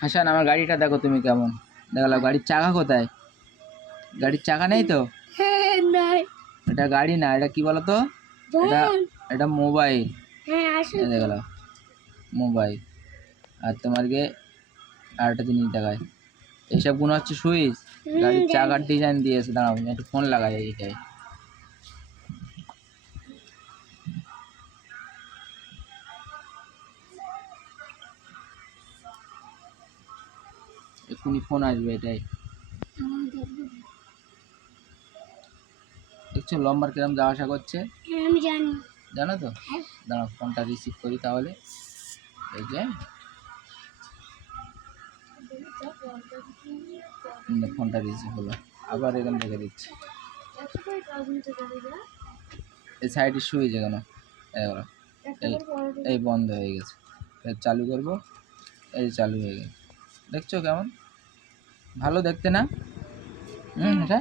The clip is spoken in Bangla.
হাসান আমার গাড়িটা দেখো তুমি কেমন দেখো গাড়ির চাকা কোথায় গাড়ির চাকা নেই তো এটা গাড়ি না এটা কি বলো তো এটা এটা মোবাইল দেখো মোবাইল আর তোমার গিয়ে আরেকটা জিনিস দেখায় এইসব গুণ হচ্ছে সুইচ গাড়ির চাকার ডিজাইন দিয়েছে দাঁড়াও একটু ফোন লাগাই এইটাই এক্ষুনি ফোন আসবে এটাই দেখছো লম্বার কিরম যাওয়া আসা করছে আমি জানি জানো তো দাঁড়াও ফোনটা রিসিভ করি তাহলে এই যে ফোনটা রিসিভ হলো আবার এখান থেকে দিচ্ছি এই সাইডে সুইচ এখানে এই বন্ধ হয়ে গেছে চালু করব এই চালু হয়ে গেছে দেখছো কেমন ভালো দেখতে না এটা